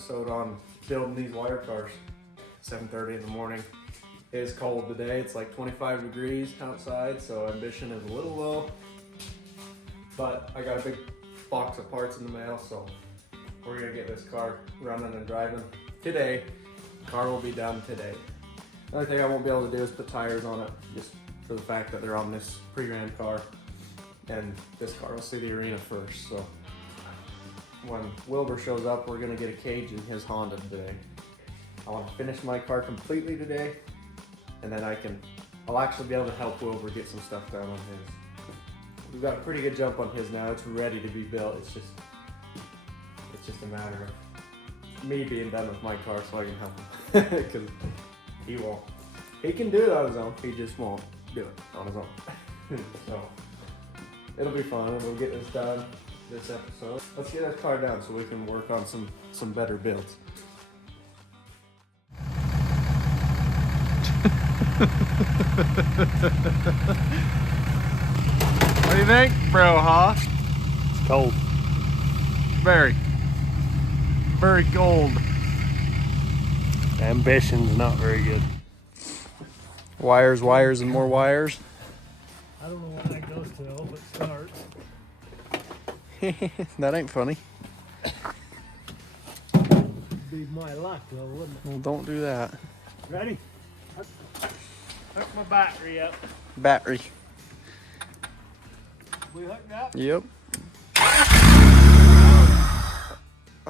episode on building these wire cars. 7:30 in the morning. It is cold today. It's like 25 degrees outside, so ambition is a little low. But I got a big box of parts in the mail, so we're gonna get this car running and driving today. The car will be done today. The only thing I won't be able to do is put tires on it, just for the fact that they're on this pre-ran car, and this car will see the arena first. So when Willbur shows up, we're gonna get a cage in his Honda today. I want to finish my car completely today, and then I'll actually be able to help Willbur get some stuff done on his. We've got a pretty good jump on his now. It's ready to be built. It's just a matter of me being done with my car so I can help him. Because he won't. He can do it on his own. He just won't do it on his own. So it'll be fun, and we'll get this done this episode. Let's get that car down so we can work on some better builds. What do you think, bro, huh? It's cold. Very, very cold. Ambition's not very good. Wires, wires, and more wires. I don't know when that goes till, but it starts. That ain't funny. It'd be my luck though, wouldn't it? Well, don't do that. Ready? Hook my battery up. Battery. We hooked up? Yep.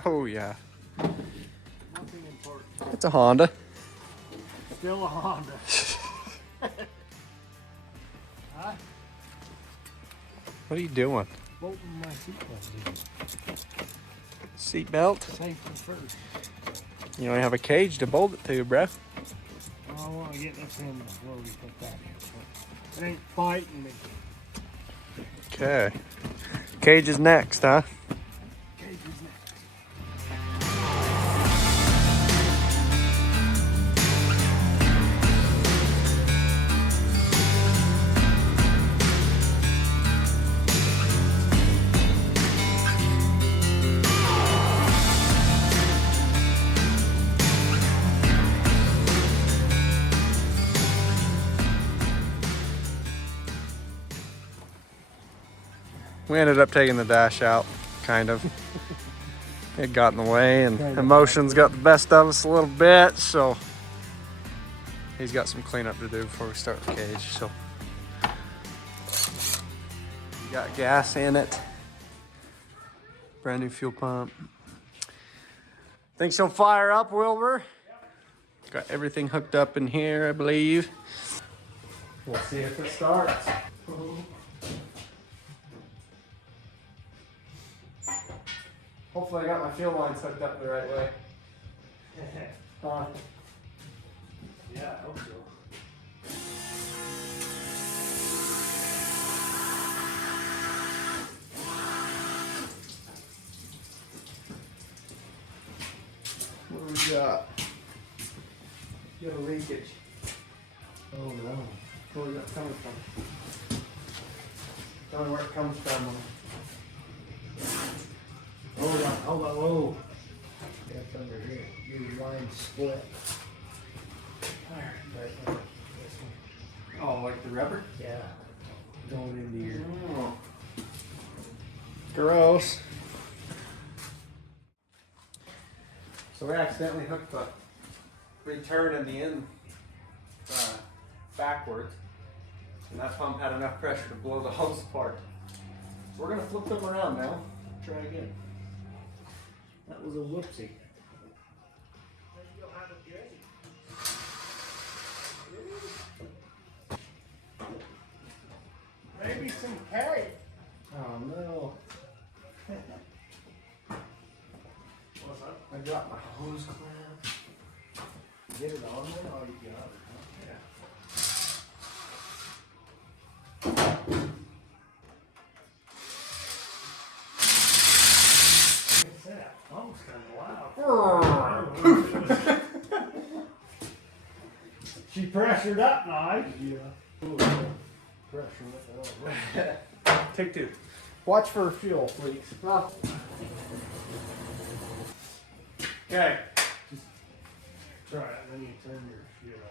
Oh yeah. Nothing important. It's a Honda. Still a Honda. Huh? What are you doing? Bolting my seatbelt in. Seat belt? Safety first. You only have a cage to bolt it to, bruh. I want to get this in before we put that in. It ain't fighting me. Okay. Cage is next, huh? Cage is next. We ended up taking the dash out, kind of. It got in the way, and emotions got the best of us a little bit, so he's got some cleanup to do before we start the cage. So we got gas in it, brand new fuel pump. Think she'll fire up, Willbur? Got everything hooked up in here, I believe. We'll see if it starts. Hopefully I got my fuel lines hooked up the right way. Yeah, I hope so. What do we got? Got a leakage. Oh no. Where's that coming from? Don't know where it comes from. Hold on, whoa. That's under here. Your line split. There, right there. This one. Oh, like the rubber? Yeah. Going into your. Oh. Gross. So we accidentally hooked the return in the end backwards, and that pump had enough pressure to blow the hose apart. So we're gonna flip them around now. Try again. That was a whoopsie. Maybe some carrot. Oh no. What's up? I dropped my hose clamp. Get it on there? Oh, you got it. What's that? Almost kind of loud. She pressured up nice. Yeah. Ooh, pressure with it all. Take two. Watch for fuel leaks. Oh. Okay. Just try it, then you turn your shit on.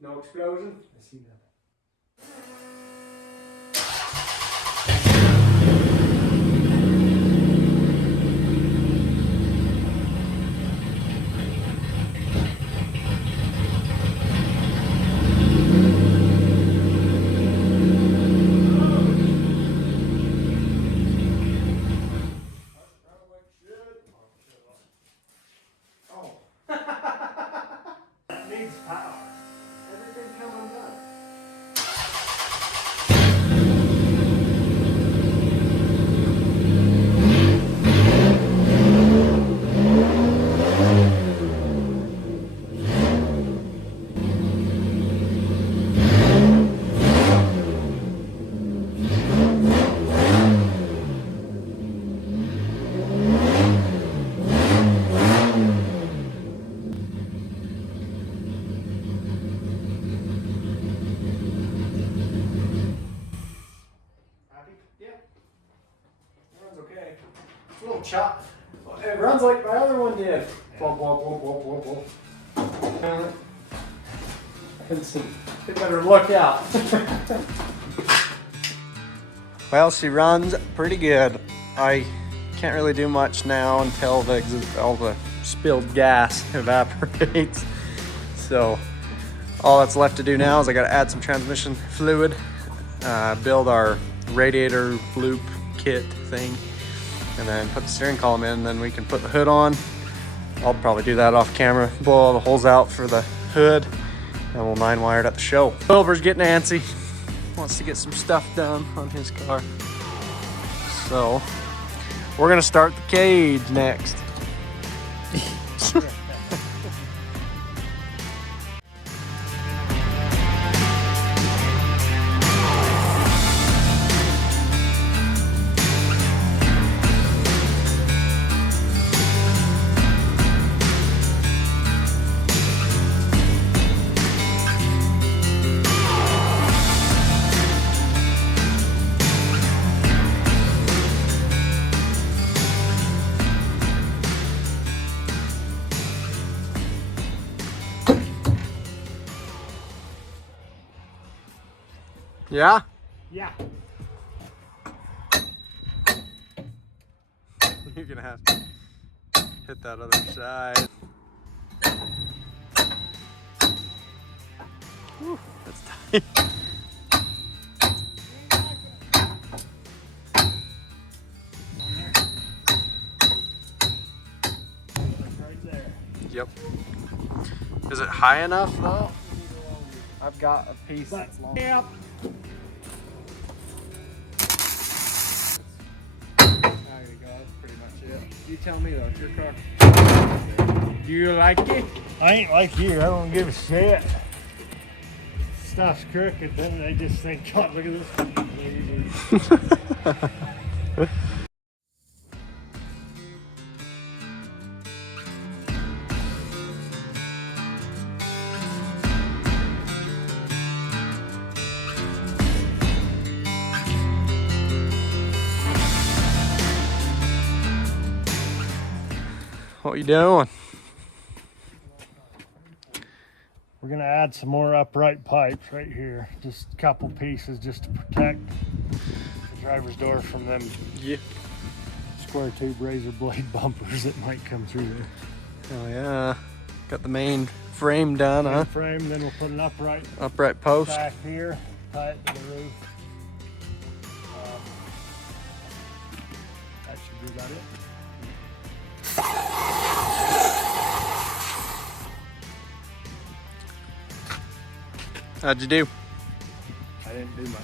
No explosion? I see that. Needs power. Everything come undone. Happy? Yeah. Runs okay. It's a little chopped. It runs like my other one did. Whoop, whoop, whoop, whoop, whoop, whoop. You better look out. Well, she runs pretty good. I can't really do much now until all the spilled gas evaporates. So all that's left to do now is I gotta add some transmission fluid, build our radiator loop kit thing, and then put the steering column in, and then we can put the hood on. I'll probably do that off camera, blow all the holes out for the hood, and we'll 9-wire it at the show. Wilbur's getting antsy, wants to get some stuff done on his car. So we're gonna start the cage next. Yeah? Yeah. You're gonna have to hit that other side. Whew, that's tight. Right there. Yep. Is it high enough though? I've got a piece that's long. Yep. There you go, that's pretty much it. You tell me though, it's your car. Do you like it? I ain't like you. I don't give a shit. Stuff's crooked, then they just think, oh, look at this. What you doing? We're gonna add some more upright pipes right here. Just a couple pieces just to protect the driver's door from them square tube razor blade bumpers that might come through there. Oh yeah. Got the main frame done, huh? Frame, then we'll put an Upright post. back here, tie it to the roof. That should be about it. How'd you do? I didn't do much.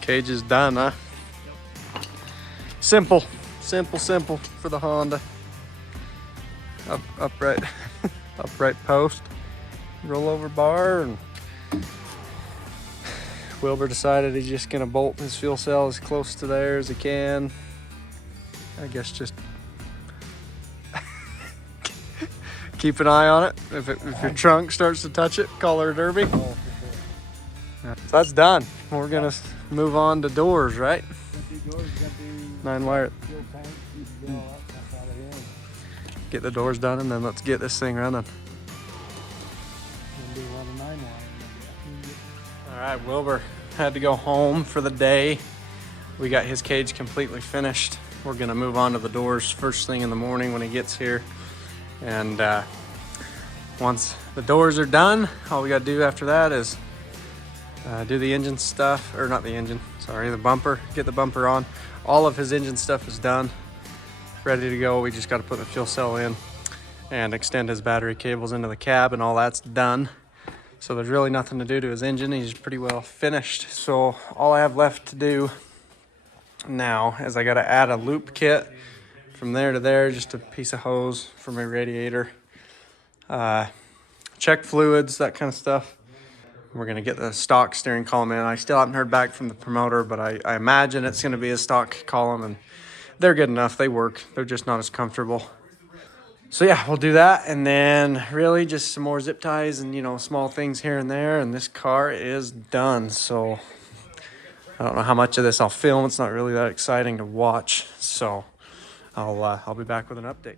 Cage is done, huh? Simple for the Honda. Upright, upright post, rollover bar, and Willbur decided he's just gonna bolt his fuel cell as close to there as he can. I guess just keep an eye on it. If your trunk starts to touch it, call her a derby. Oh, for sure. So that's done. We're gonna move on to doors, right? Got the doors, got the 9-wire. fuel tank, get all that stuff out of here. Get the doors done, and then let's get this thing running. Gonna do a lot of 9-wire. All right, Wilbur had to go home for the day. We got his cage completely finished. We're gonna move on to the doors first thing in the morning when he gets here. And once the doors are done, all we gotta do after that is do the engine stuff, or not the engine, sorry, the bumper, get the bumper on. All of his engine stuff is done, ready to go. We just gotta put the fuel cell in and extend his battery cables into the cab, and all that's done. So there's really nothing to do to his engine. He's pretty well finished. So all I have left to do now is I gotta add a loop kit from there to there, just a piece of hose for my radiator. Check fluids, that kind of stuff. We're gonna get the stock steering column in. I still haven't heard back from the promoter, but I imagine it's gonna be a stock column, and they're good enough, they work. They're just not as comfortable. So yeah, we'll do that, and then really just some more zip ties and, you know, small things here and there, and this car is done. So I don't know how much of this I'll film. It's not really that exciting to watch, so I'll be back with an update.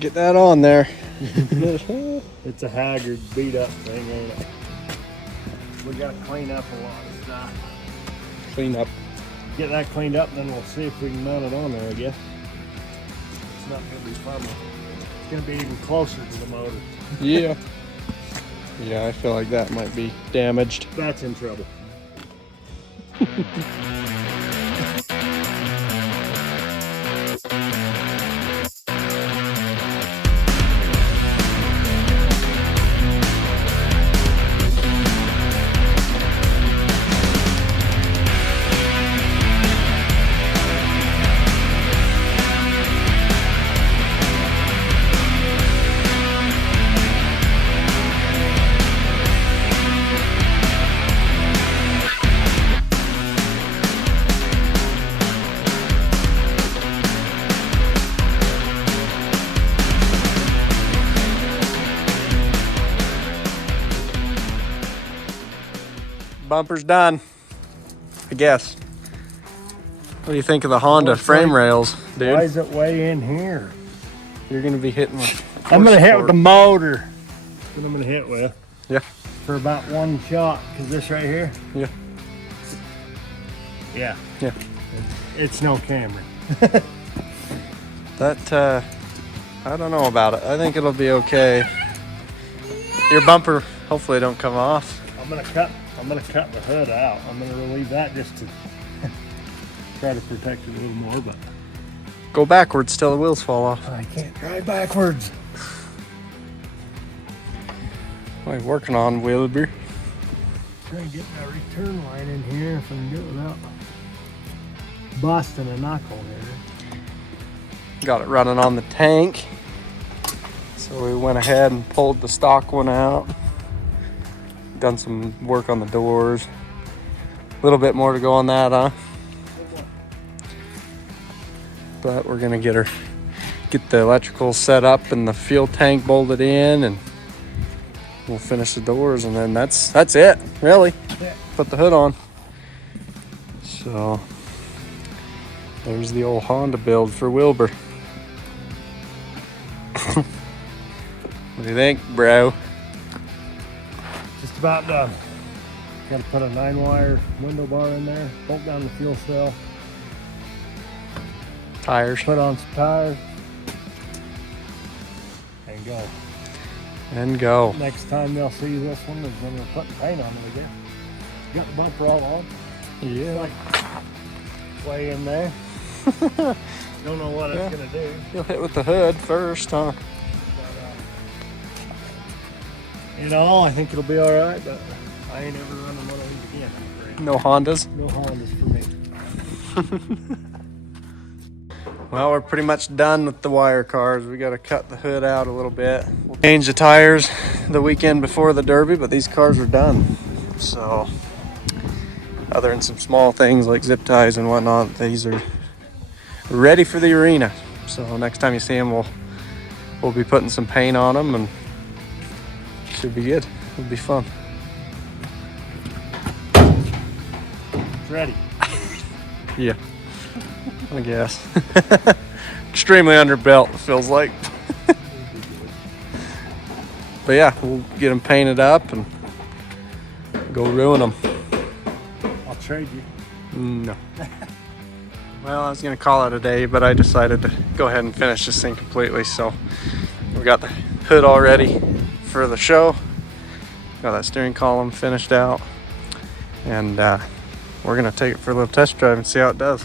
Get that on there. It's a haggard, beat up thing, ain't it? We gotta clean up a lot of stuff. Clean up. Get that cleaned up, then we'll see if we can mount it on there, I guess. It's not gonna be fun. It's gonna be even closer to the motor. Yeah. Yeah, I feel like that might be damaged. That's in trouble. Bumper's done, I guess. What do you think of the Honda frame rails, dude? Why is it way in here? You're gonna be hitting with I'm gonna hit with the force motor. That's what I'm gonna hit with. Yeah. For about one shot, cause this right here. Yeah. Yeah. Yeah. It's no camera. That, I don't know about it. I think it'll be okay. Your bumper, hopefully don't come off. I'm gonna cut the hood out. I'm gonna relieve that just to try to protect it a little more, but Go backwards till the wheels fall off. I can't drive backwards. What are you working on, Willbur? Try and get that return line in here if I can do it without busting a knuckle here. Got it running on the tank. So we went ahead and pulled the stock one out. Done some work on the doors. A little bit more to go on that, huh? But we're gonna get the electrical set up and the fuel tank bolted in, and we'll finish the doors, and then that's it, really. Yeah. Put the hood on. So there's the old Honda build for Willbur. What do you think, bro? Just about done. Got to put a 9-wire window bar in there, bolt down the fuel cell, Tires. put on some tires, and go. And go. Next time they'll see this one is when we're putting paint on it again. Got the bumper all on. Yeah. Like way in there. Don't know what it's gonna do. You'll hit with the hood first, huh? You know, I think it'll be all right, but I ain't ever running one of these again. I'm afraid. No Hondas. No Hondas for me. Well, we're pretty much done with the wire cars. We got to cut the hood out a little bit. We'll change the tires the weekend before the Derby, but these cars are done. So, other than some small things like zip ties and whatnot, these are ready for the arena. So next time you see them, we'll be putting some paint on them and Should be good. It'll be fun. It's ready. Yeah, I guess. Extremely underbuilt, it feels like. But yeah, we'll get them painted up and go ruin them. I'll trade you. No. Well, I was gonna call it a day, but I decided to go ahead and finish this thing completely. So we got the hood all ready for the show. Got that steering column finished out, and we're gonna take it for a little test drive and see how it does.